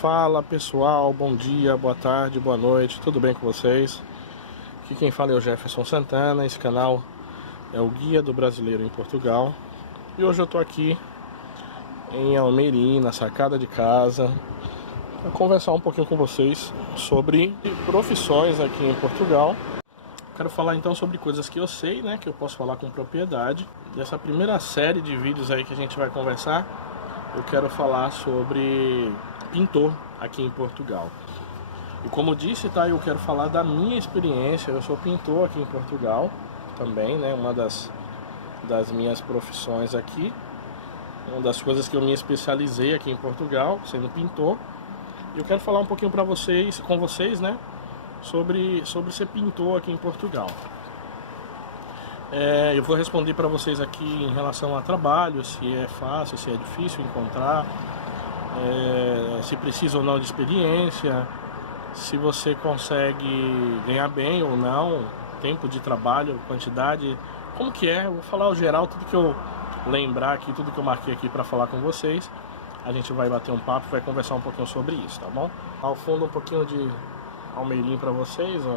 Fala pessoal, bom dia, boa tarde, boa noite, tudo bem com vocês? Aqui quem fala é o Jefferson Santana, esse canal é o Guia do Brasileiro em Portugal. E hoje eu tô aqui em Almeirim, na sacada de casa, para conversar um pouquinho com vocês sobre profissões aqui em Portugal. Quero falar então sobre coisas que eu sei, né, que eu posso falar com propriedade. Nessa primeira série de vídeos aí que a gente vai conversar, eu quero falar sobre pintor aqui em Portugal. E como disse, tá, eu quero falar da minha experiência. Eu sou pintor aqui em Portugal também, né, uma das minhas profissões aqui, uma das coisas que eu me especializei aqui em Portugal, sendo pintor. E eu quero falar um pouquinho com vocês, né, sobre ser pintor aqui em Portugal. Eu vou responder para vocês aqui em relação a trabalho, se é fácil, se é difícil encontrar, se precisa ou não de experiência, se você consegue ganhar bem ou não, tempo de trabalho, quantidade, como que é. Eu vou falar o geral, tudo que eu lembrar aqui, tudo que eu marquei aqui para falar com vocês. A gente vai bater um papo, vai conversar um pouquinho sobre isso, tá bom? Ao fundo um pouquinho de Almeirim para vocês, ó.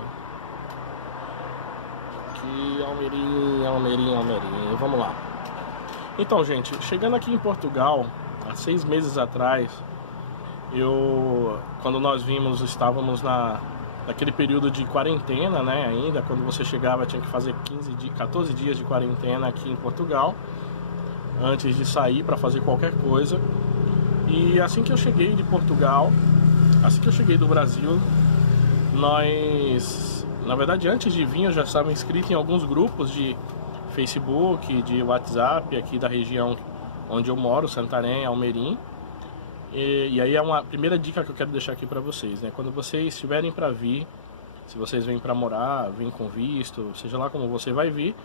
Aqui, Almeirim, vamos lá. Então, gente, chegando aqui em Portugal, há 6 meses atrás, quando nós vimos, estávamos naquele período de quarentena, né, ainda, quando você chegava tinha que fazer 14 dias de quarentena aqui em Portugal, antes de sair para fazer qualquer coisa. E assim que eu cheguei de Portugal, assim que eu cheguei do Brasil, na verdade, antes de vir, eu já estava inscrito em alguns grupos de Facebook, de WhatsApp, aqui da região onde eu moro, Santarém, Almeirim. E aí é uma primeira dica que eu quero deixar aqui para vocês, né? Quando vocês estiverem para vir, se vocês vêm para morar, vêm com visto, seja lá como você vai vir,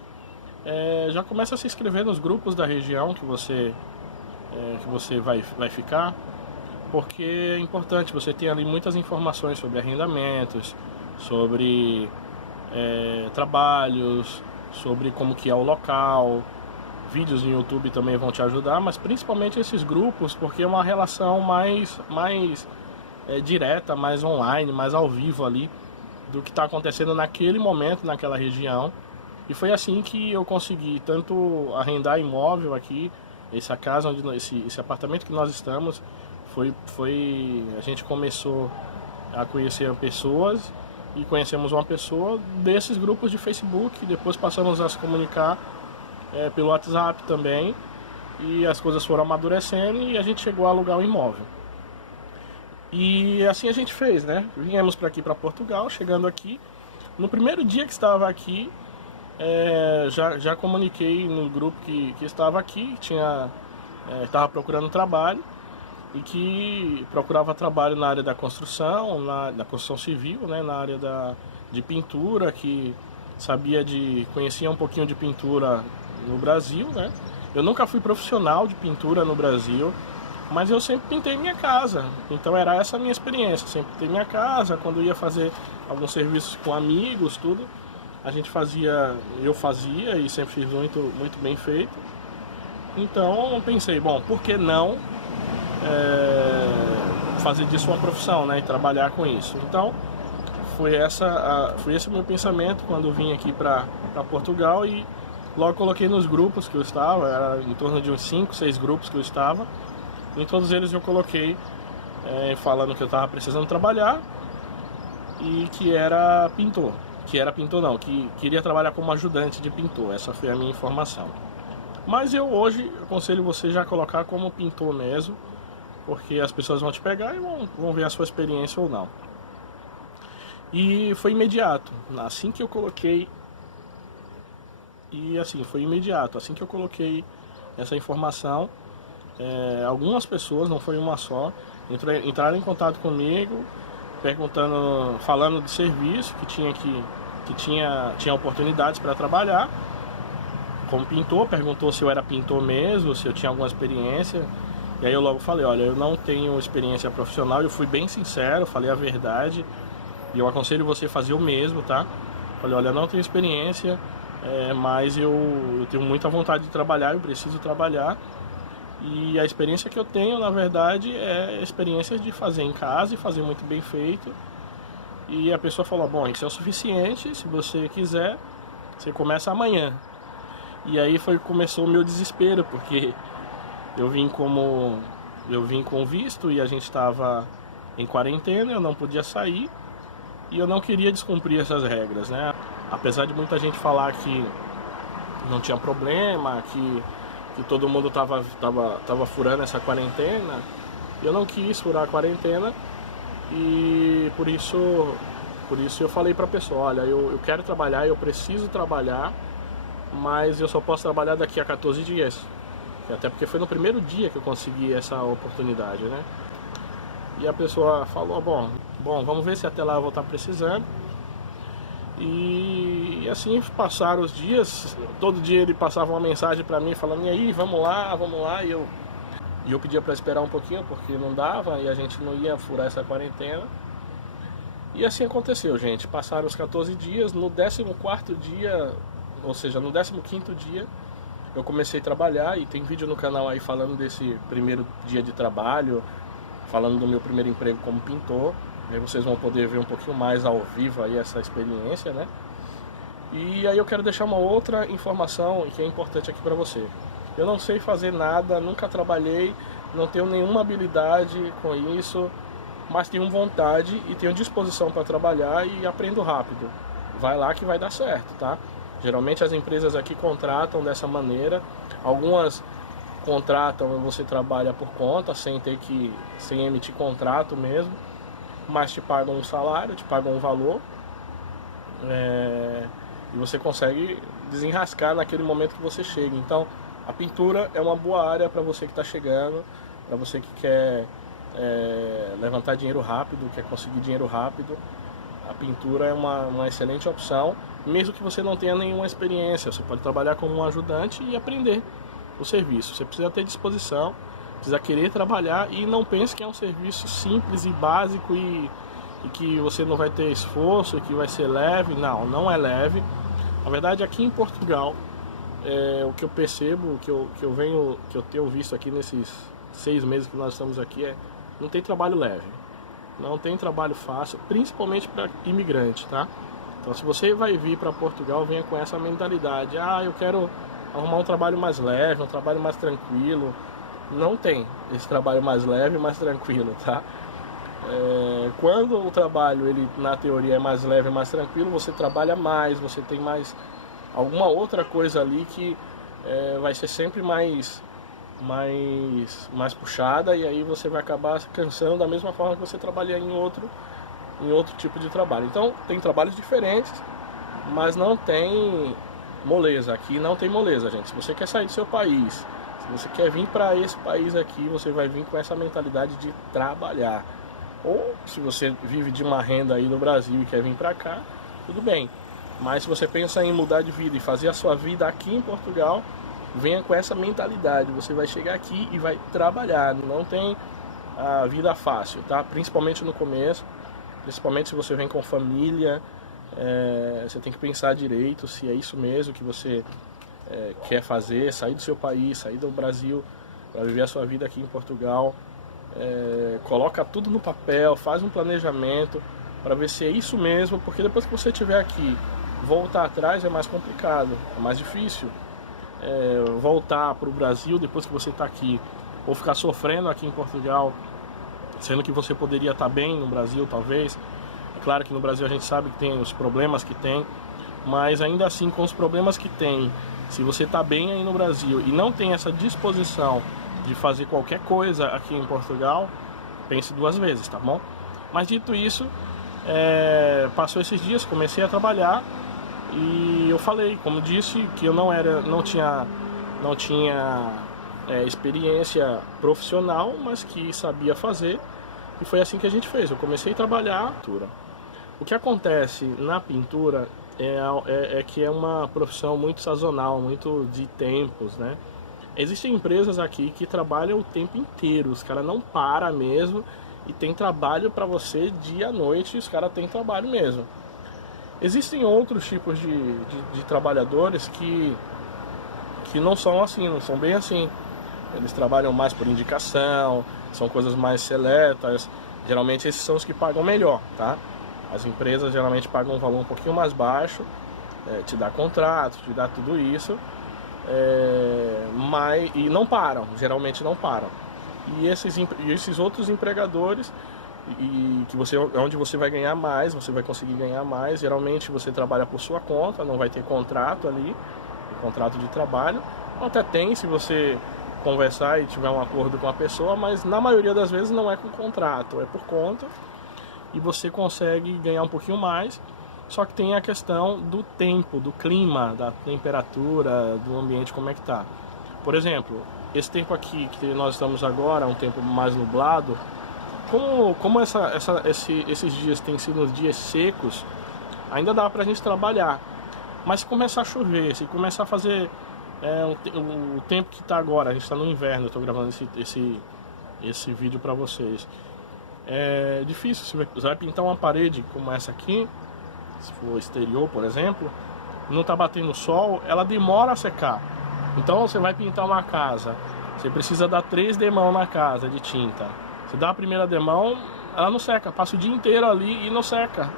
já começa a se inscrever nos grupos da região que você vai ficar, porque é importante, você tem ali muitas informações sobre arrendamentos, sobre trabalhos, sobre como que é o local. Vídeos no YouTube também vão te ajudar, mas principalmente esses grupos, porque é uma relação mais direta, mais online, mais ao vivo ali, do que está acontecendo naquele momento, naquela região. E foi assim que eu consegui tanto arrendar imóvel aqui, essa casa, esse apartamento que nós estamos, a gente começou a conhecer pessoas, e conhecemos uma pessoa desses grupos de Facebook, depois passamos a se comunicar pelo WhatsApp também, e as coisas foram amadurecendo e a gente chegou a alugar um imóvel. E assim a gente fez, né? Viemos para aqui, para Portugal. Chegando aqui, no primeiro dia que estava aqui, já comuniquei no grupo que estava aqui, estava procurando trabalho, e que procurava trabalho na área da construção, na construção civil, né, na área de pintura, que conhecia um pouquinho de pintura no Brasil, né? Eu nunca fui profissional de pintura no Brasil, mas eu sempre pintei minha casa, então era essa a minha experiência. Sempre pintei minha casa, quando ia fazer alguns serviços com amigos, tudo, eu fazia e sempre fiz muito, muito bem feito. Então pensei, bom, por que não fazer disso uma profissão, né, e trabalhar com isso? Então foi esse o meu pensamento quando eu vim aqui para Portugal, e logo coloquei nos grupos que eu estava, era em torno de uns 5, 6 grupos que eu estava. Em todos eles eu coloquei falando que eu estava precisando trabalhar e que queria trabalhar como ajudante de pintor. Essa foi a minha informação. Mas hoje aconselho você já colocar como pintor mesmo, porque as pessoas vão te pegar e vão ver a sua experiência ou não. E foi imediato, assim que eu coloquei essa informação, algumas pessoas, não foi uma só, entraram em contato comigo, falando de serviço, que tinha oportunidades para trabalhar como pintor. Perguntou se eu era pintor mesmo, se eu tinha alguma experiência. E aí eu logo falei, olha, eu não tenho experiência profissional. Eu fui bem sincero, falei a verdade, e eu aconselho você a fazer o mesmo, tá? Falei, olha, eu não tenho experiência, mas eu tenho muita vontade de trabalhar, eu preciso trabalhar. E a experiência que eu tenho, na verdade, é a experiência de fazer em casa e fazer muito bem feito. E a pessoa falou, bom, isso é o suficiente, se você quiser, você começa amanhã. E aí começou o meu desespero, porque eu vim com visto e a gente estava em quarentena, eu não podia sair e eu não queria descumprir essas regras, né? Apesar de muita gente falar que não tinha problema, que todo mundo tava furando essa quarentena, eu não quis furar a quarentena e por isso eu falei para a pessoa, olha, eu quero trabalhar, eu preciso trabalhar, mas eu só posso trabalhar daqui a 14 dias. Até porque foi no primeiro dia que eu consegui essa oportunidade, né? E a pessoa falou, bom, vamos ver se até lá eu vou estar precisando. E assim passaram os dias, todo dia ele passava uma mensagem para mim falando, e aí, vamos lá, e eu pedia para esperar um pouquinho porque não dava e a gente não ia furar essa quarentena. E assim aconteceu, gente, passaram os 14 dias, no 14º dia, ou seja, no 15º dia, eu comecei a trabalhar e tem vídeo no canal aí falando desse primeiro dia de trabalho, falando do meu primeiro emprego como pintor. Aí vocês vão poder ver um pouquinho mais ao vivo aí essa experiência, né? E aí eu quero deixar uma outra informação que é importante aqui para você. Eu não sei fazer nada, nunca trabalhei, não tenho nenhuma habilidade com isso, mas tenho vontade e tenho disposição para trabalhar e aprendo rápido. Vai lá que vai dar certo, tá? Geralmente as empresas aqui contratam dessa maneira. Algumas contratam e você trabalha por conta, sem emitir contrato mesmo, mas te pagam um salário, te pagam um valor, e você consegue desenrascar naquele momento que você chega. Então a pintura é uma boa área para você que está chegando, para você que quer levantar dinheiro rápido, quer conseguir dinheiro rápido. A pintura é uma excelente opção, mesmo que você não tenha nenhuma experiência. Você pode trabalhar como um ajudante e aprender o serviço. Você precisa ter disposição, precisa querer trabalhar e não pense que é um serviço simples e básico e que você não vai ter esforço, que vai ser leve. Não é leve. Na verdade, aqui em Portugal, o que eu percebo, que eu tenho visto aqui nesses 6 meses que nós estamos aqui, não tem trabalho leve. Não tem trabalho fácil, principalmente para imigrante, tá? Então se você vai vir para Portugal, venha com essa mentalidade. Eu quero arrumar um trabalho mais leve, um trabalho mais tranquilo. Não tem esse trabalho mais leve, mais tranquilo, tá? Quando o trabalho, ele na teoria é mais leve, mais tranquilo, você trabalha mais, você tem mais alguma outra coisa ali que vai ser sempre mais puxada, e aí você vai acabar cansando da mesma forma que você trabalha em outro tipo de trabalho. Então tem trabalhos diferentes, mas não tem moleza. Aqui não tem moleza, gente. Se você quer sair do seu país, se você quer vir para esse país aqui, você vai vir com essa mentalidade de trabalhar. Ou se você vive de uma renda aí no Brasil e quer vir para cá, tudo bem. Mas se você pensa em mudar de vida e fazer a sua vida aqui em Portugal, venha com essa mentalidade. Você vai chegar aqui e vai trabalhar. Não tem a vida fácil, tá? Principalmente no começo, principalmente se você vem com família, você tem que pensar direito se é isso mesmo que você quer fazer, sair do seu país, sair do Brasil para viver a sua vida aqui em Portugal. Coloca tudo no papel, faz um planejamento para ver se é isso mesmo, porque depois que você estiver aqui, voltar atrás é mais complicado, é mais difícil. Voltar para o Brasil depois que você está aqui, ou ficar sofrendo aqui em Portugal, sendo que você poderia estar bem no Brasil, talvez. É claro que no Brasil a gente sabe que tem os problemas que tem, mas ainda assim, com os problemas que tem, se você está bem aí no Brasil e não tem essa disposição de fazer qualquer coisa aqui em Portugal, pense 2 vezes, tá bom? Mas dito isso, passou esses dias, comecei a trabalhar. E eu falei, como disse, que eu não tinha experiência profissional, mas que sabia fazer. E foi assim que a gente fez. Eu comecei a trabalhar pintura. O que acontece na pintura é que é uma profissão muito sazonal, muito de tempos, né? Existem empresas aqui que trabalham o tempo inteiro. Os caras não param mesmo e tem trabalho para você dia à noite. Os caras têm trabalho mesmo. Existem outros tipos de trabalhadores que não são assim, não são bem assim. eles trabalham mais por indicação, são coisas mais seletas. Geralmente esses são os que pagam melhor, tá? As empresas geralmente pagam um valor um pouquinho mais baixo, te dá contrato, te dá tudo isso, e não param, geralmente não param. E esses outros empregadores, onde você vai ganhar mais, você vai conseguir ganhar mais, geralmente você trabalha por sua conta, não vai ter contrato ali, contrato de trabalho. Até tem, se você conversar e tiver um acordo com a pessoa, mas na maioria das vezes não é com contrato, é por conta, e você consegue ganhar um pouquinho mais. Só que tem a questão do tempo, do clima, da temperatura, do ambiente, como é que tá. Por exemplo, esse tempo aqui que nós estamos agora, um tempo mais nublado, como esses dias têm sido dias secos, ainda dá pra gente trabalhar. Mas se começar a chover, se começar a fazer o tempo que está agora, a gente está no inverno, eu estou gravando esse vídeo para vocês. É difícil, você vai pintar uma parede como essa aqui, se for exterior, por exemplo, não está batendo sol, ela demora a secar. Então você vai pintar uma casa, você precisa dar 3 demãos na casa de tinta. Você dá a primeira demão, ela não seca, passa o dia inteiro ali e não seca.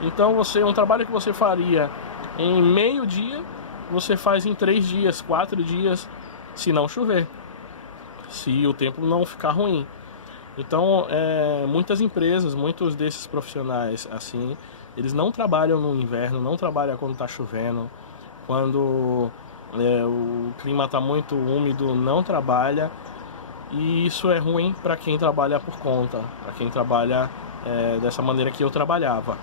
Então um trabalho que você faria em meio dia, você faz em 3 dias, 4 dias, se não chover, se o tempo não ficar ruim. Então, muitas empresas, muitos desses profissionais, assim, eles não trabalham no inverno, não trabalham quando está chovendo, quando o clima está muito úmido, não trabalha. E isso é ruim para quem trabalha por conta, para quem trabalha dessa maneira que eu trabalhava,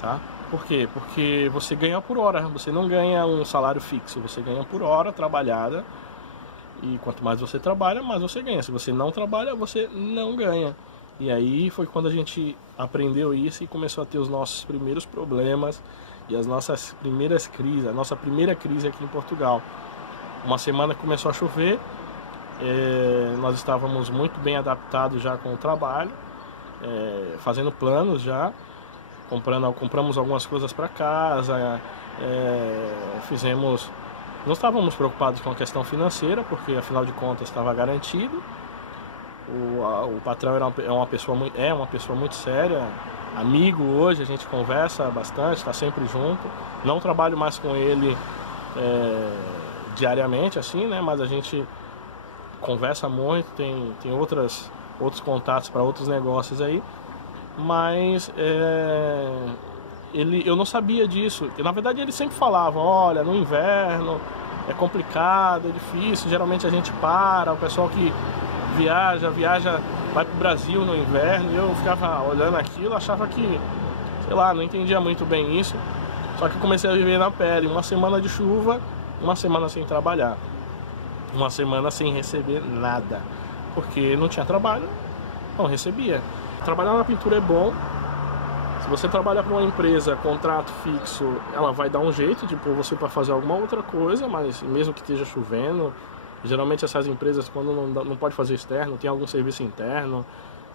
tá? Por quê? Porque você ganha por hora, você não ganha um salário fixo, você ganha por hora trabalhada. E quanto mais você trabalha, mais você ganha. Se você não trabalha, você não ganha. E aí foi quando a gente aprendeu isso e começou a ter os nossos primeiros problemas e as nossas primeiras crises, a nossa primeira crise aqui em Portugal. Uma semana começou a chover, nós estávamos muito bem adaptados já com o trabalho, fazendo planos já. Compramos algumas coisas para casa, não estávamos preocupados com a questão financeira, porque afinal de contas estava garantido. O patrão é uma pessoa muito séria, amigo hoje, a gente conversa bastante, está sempre junto. Não trabalho mais com ele diariamente, assim, né? Mas a gente conversa muito, tem outros contatos para outros negócios aí. Mas eu não sabia disso. Na verdade ele sempre falava, olha, no inverno é complicado, é difícil, geralmente a gente para, o pessoal que viaja, vai pro Brasil no inverno, e eu ficava olhando aquilo, achava que, sei lá, não entendia muito bem isso. Só que eu comecei a viver na pele, uma semana de chuva, uma semana sem trabalhar, uma semana sem receber nada, porque não tinha trabalho, não recebia. Trabalhar na pintura é bom. Se você trabalhar para uma empresa, contrato fixo, ela vai dar um jeito de pôr você para fazer alguma outra coisa, mas mesmo que esteja chovendo, geralmente essas empresas, quando não pode fazer externo, tem algum serviço interno,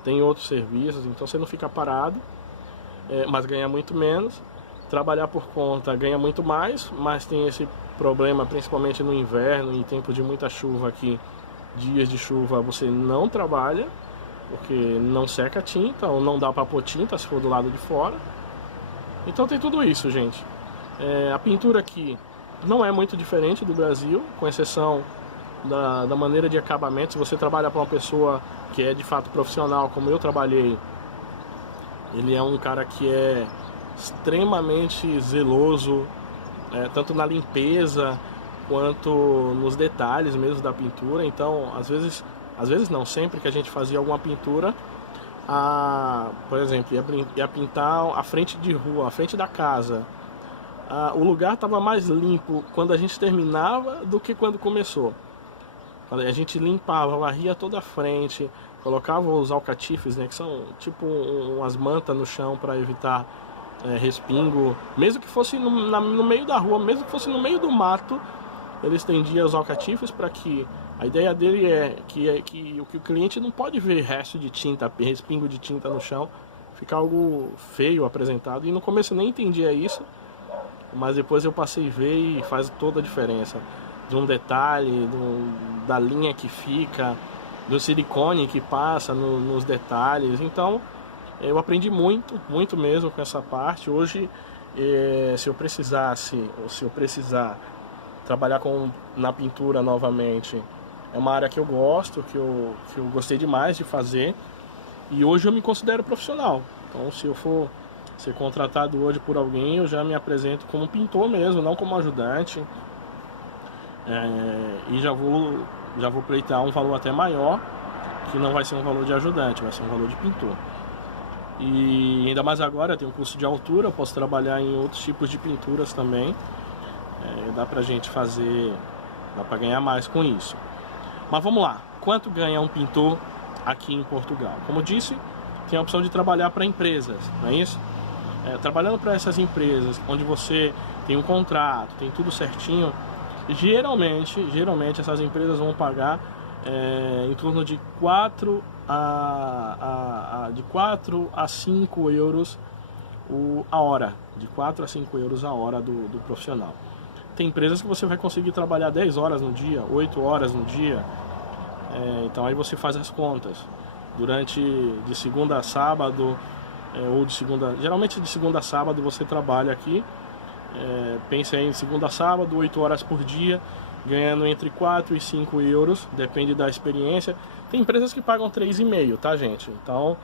tem outros serviços, então você não fica parado, mas ganha muito menos. Trabalhar por conta ganha muito mais, mas tem esse problema, principalmente no inverno, em tempo de muita chuva aqui, dias de chuva você não trabalha, porque não seca a tinta, ou não dá para pôr tinta se for do lado de fora. Então tem tudo isso, gente. A pintura aqui não é muito diferente do Brasil, com exceção da maneira de acabamento. Se você trabalha para uma pessoa que é de fato profissional, como eu trabalhei, ele é um cara que é extremamente zeloso, tanto na limpeza quanto nos detalhes mesmo da pintura. Então, às vezes não, sempre que a gente fazia alguma pintura, por exemplo, ia pintar a frente de rua, a frente da casa, o lugar estava mais limpo quando a gente terminava do que quando começou. A gente limpava, varria toda a frente, colocava os alcatifes, né, que são tipo umas mantas no chão para evitar respingo, mesmo que fosse no meio da rua, mesmo que fosse no meio do mato, ele estendia os alcatifes para que a ideia dele é que o cliente não pode ver resto de tinta, respingo de tinta no chão, fica algo feio apresentado. E no começo eu nem entendia isso, mas depois eu passei a ver e faz toda a diferença. de um detalhe, da linha que fica, do silicone que passa nos detalhes. Então eu aprendi muito mesmo com essa parte. Hoje, se eu precisar trabalhar na pintura novamente, é uma área que eu gosto, que eu gostei demais de fazer, e hoje eu me considero profissional. Então, se eu for ser contratado hoje por alguém, eu já me apresento como pintor mesmo, não como ajudante, e já vou pleitear um valor até maior, que não vai ser um valor de ajudante, vai ser um valor de pintor. E ainda mais agora, eu tenho um curso de altura, eu posso trabalhar em outros tipos de pinturas também. Dá pra gente fazer, dá pra ganhar mais com isso. Mas vamos lá, quanto ganha um pintor aqui em Portugal? Como eu disse, tem a opção de trabalhar para empresas, não é isso? Trabalhando para essas empresas, onde você tem um contrato, tem tudo certinho, geralmente essas empresas vão pagar em torno de 4 a 5 euros a hora, de 4 a 5 euros a hora do profissional. Tem empresas que você vai conseguir trabalhar 10 horas no dia, 8 horas no dia, então aí você faz as contas. De segunda a sábado, geralmente de segunda a sábado você trabalha aqui, pense aí em segunda a sábado, 8 horas por dia, ganhando entre 4 e 5 euros, depende da experiência. Tem empresas que pagam 3,5, tá, gente? Então,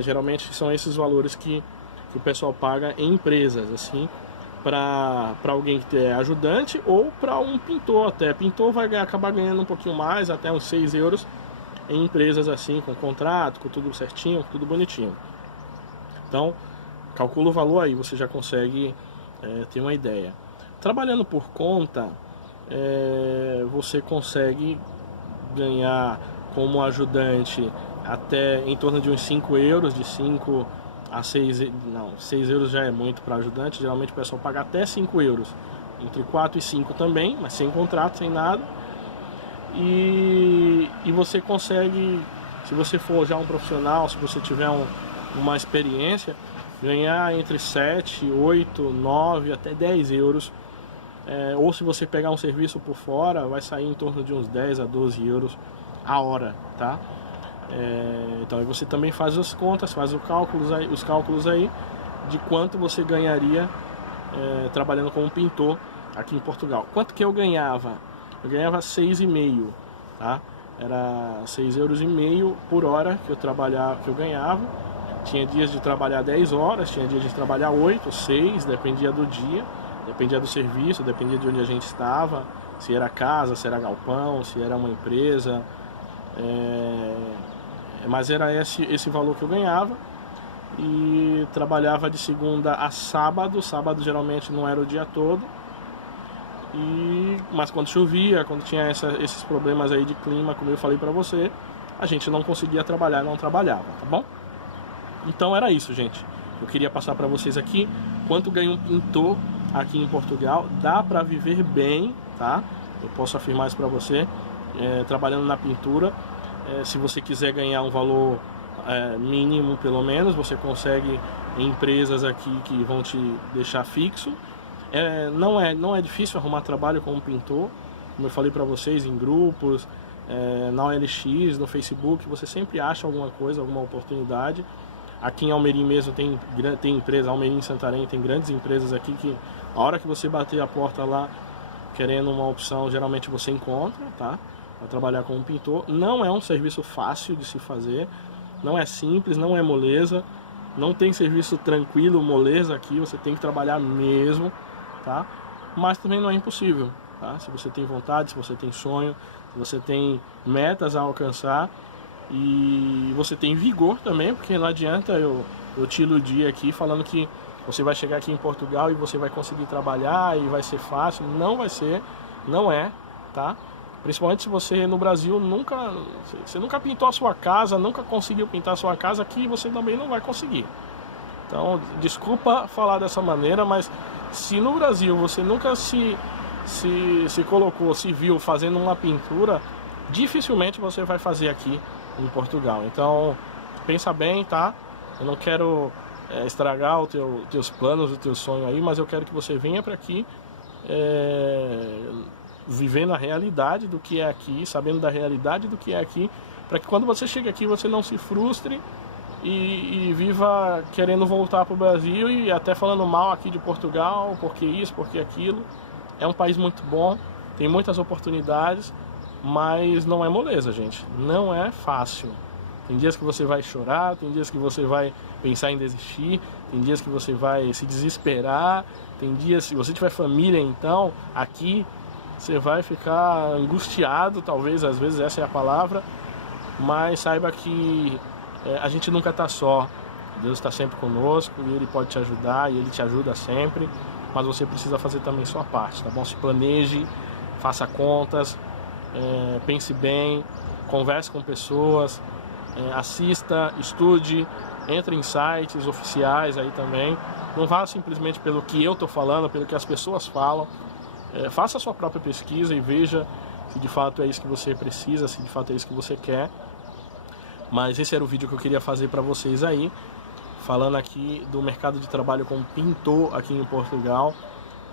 geralmente são esses valores que o pessoal paga em empresas, assim, para alguém que é ajudante ou para um pintor até. Pintor vai acabar ganhando um pouquinho mais, até uns 6 euros, em empresas assim, com contrato, com tudo certinho, com tudo bonitinho. Então, calcula o valor aí, você já consegue ter uma ideia. Trabalhando por conta, você consegue ganhar como ajudante até em torno de uns 5 euros, de 5 a 6, não, 6 euros já é muito para ajudante, geralmente o pessoal paga até 5 euros, entre 4 e 5 também, mas sem contrato, sem nada, e você consegue, se você for já um profissional, se você tiver uma experiência, ganhar entre 7, 8, 9 até 10 euros, ou se você pegar um serviço por fora, vai sair em torno de uns 10 a 12 euros a hora, tá? Então aí você também faz as contas, faz os cálculos aí de quanto você ganharia trabalhando como pintor aqui em Portugal. Quanto que eu ganhava? Eu ganhava 6,5, tá? Era 6,5 euros por hora que eu ganhava. Tinha dias de trabalhar 10 horas, tinha dias de trabalhar 8, 6, dependia do dia, dependia do serviço, dependia de onde a gente estava, se era casa, se era galpão, se era uma empresa, mas era esse valor que eu ganhava. E trabalhava de segunda a sábado, sábado geralmente não era o dia todo, mas quando chovia, quando tinha esses problemas aí de clima, como eu falei pra você, a gente não conseguia trabalhar, não trabalhava, tá bom? Então era isso, gente. Eu queria passar para vocês aqui quanto ganha um pintor aqui em Portugal. Dá para viver bem, tá? Eu posso afirmar isso para você, trabalhando na pintura. Se você quiser ganhar um valor mínimo, pelo menos, você consegue em empresas aqui que vão te deixar fixo. Não é difícil arrumar trabalho como pintor, como eu falei para vocês, em grupos, na OLX, no Facebook, você sempre acha alguma coisa, alguma oportunidade. Aqui em Almeirim mesmo tem empresa, Almeirim e Santarém, tem grandes empresas aqui que a hora que você bater a porta lá querendo uma opção, geralmente você encontra, tá? Para trabalhar como pintor. Não é um serviço fácil de se fazer, não é simples, não é moleza, não tem serviço tranquilo, moleza aqui, você tem que trabalhar mesmo, tá? Mas também não é impossível, tá? Se você tem vontade, se você tem sonho, se você tem metas a alcançar e você tem vigor também, porque não adianta eu te iludir aqui falando que você vai chegar aqui em Portugal e você vai conseguir trabalhar e vai ser fácil. Não vai ser, não é, tá? Principalmente se você no Brasil você nunca pintou a sua casa, nunca conseguiu pintar a sua casa, aqui você também não vai conseguir. Então, desculpa falar dessa maneira, mas se no Brasil você nunca se colocou, se viu fazendo uma pintura, dificilmente você vai fazer aqui em Portugal. Então, pensa bem, tá? Eu não quero estragar os teus planos, o teu sonho aí, mas eu quero que você venha para aqui, vivendo a realidade do que é aqui, sabendo da realidade do que é aqui, para que quando você chega aqui você não se frustre e viva querendo voltar para o Brasil e até falando mal aqui de Portugal, porque isso, porque aquilo. É um país muito bom, tem muitas oportunidades, mas não é moleza, gente. Não é fácil. Tem dias que você vai chorar, tem dias que você vai pensar em desistir, tem dias que você vai se desesperar, tem dias, se você tiver família, então, aqui, você vai ficar angustiado, talvez, às vezes essa é a palavra, mas saiba que a gente nunca está só. Deus está sempre conosco e Ele pode te ajudar e Ele te ajuda sempre, mas você precisa fazer também sua parte, tá bom? Se planeje, faça contas, pense bem, converse com pessoas, assista, estude, entre em sites oficiais aí também. Não vá simplesmente pelo que eu estou falando, pelo que as pessoas falam. Faça a sua própria pesquisa e veja se de fato é isso que você precisa, se de fato é isso que você quer. Mas esse era o vídeo que eu queria fazer para vocês aí, falando aqui do mercado de trabalho como pintor aqui em Portugal.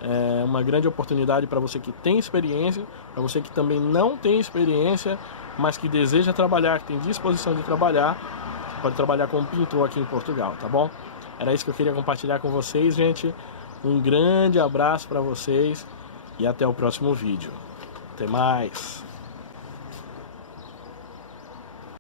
É uma grande oportunidade para você que tem experiência, para você que também não tem experiência, mas que deseja trabalhar, que tem disposição de trabalhar. Você pode trabalhar como pintor aqui em Portugal, tá bom? Era isso que eu queria compartilhar com vocês, gente. Um grande abraço para vocês e até o próximo vídeo. Até mais!